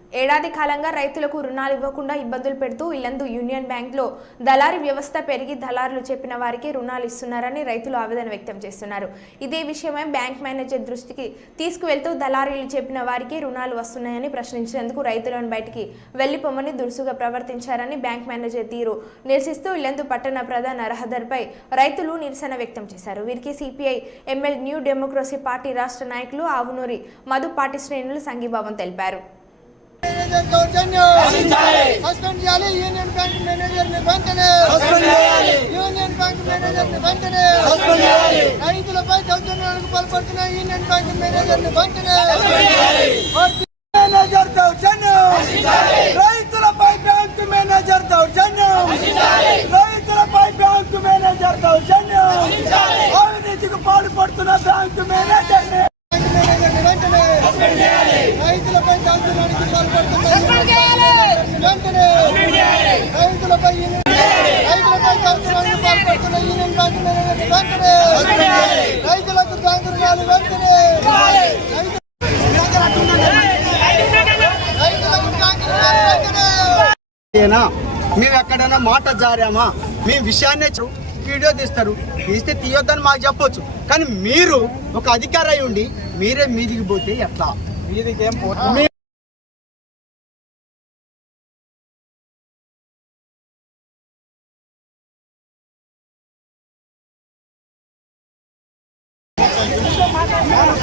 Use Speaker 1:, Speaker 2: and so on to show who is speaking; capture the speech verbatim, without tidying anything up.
Speaker 1: ఏడాది కాలంగా రైతులకు రుణాలు ఇవ్వకుండా ఇబ్బందులు పెడుతూ ఇల్లందు యూనియన్ బ్యాంక్లో దళారీ వ్యవస్థ పెరిగి దళారులు చెప్పిన వారికి రుణాలు ఇస్తున్నారని రైతులు ఆవేదన వ్యక్తం చేస్తున్నారు. ఇదే విషయమై బ్యాంక్ మేనేజర్ దృష్టికి తీసుకువెళ్తూ దళారీలు చెప్పిన వారికి రుణాలు వస్తున్నాయని ప్రశ్నించేందుకు రైతులను బయటికి వెళ్లిపోమని దురుసుగా ప్రవర్తించారని బ్యాంక్ మేనేజర్ తీరు నిరసిస్తూ ఇల్లందు పట్టణ ప్రధాన రహదారిపై రైతులు నిరసన వ్యక్తం చేశారు. వీరికి CPI ML New Democracy party రాష్ట్ర నాయకులు ఆవునూరి మధు పార్టీ శ్రేణులు సంఘీభావం తెలిపారు.
Speaker 2: సస్పెండ్ చేయాలి యూనియన్ బ్యాంక్ మేనేజర్ ని వెంటనే యూనియన్ బ్యాంక్ మేనేజర్ ని వెంటనే రైతులపై దౌర్జన్యాలకు పాల్పడుతున్న యూనియన్ బ్యాంక్ మేనేజర్ ని వెంటనే మేనేజర్ దౌర్జన్యం రైతులపై బ్యాంక్ మేనేజర్ దౌర్జన్యం రైతులపై బ్యాంక్ మేనేజర్ దౌర్జన్యం అవినీతికి పాల్పడుతున్న బ్యాంక్ మేనేజర్ ని వెంటనే రైతులపై దౌర్జన్యానికి పాల్పడుతున్న వెంటనే రైతులపై రైతులపై దౌర్జన్యానికి పాల్పడుతున్న యూనియన్ బ్యాంక్ మేనేజర్ వెంటనే రైతులకు బ్యాంకు రుణాలు వెంటనే రైతులకు బ్యాంకు రుణాలు వెంటనే.
Speaker 3: మేము ఎక్కడైనా మాట జారామా మీ విషయాన్నే వీడియో తీస్తారు, తీస్తే తీయొద్దని మాకు చెప్పొచ్చు. కానీ మీరు ఒక అధికారి అయి ఉండి మీరే మీదికి పోతే ఎట్లా? మీదికేం పోతే
Speaker 2: మాట్లాడాలి.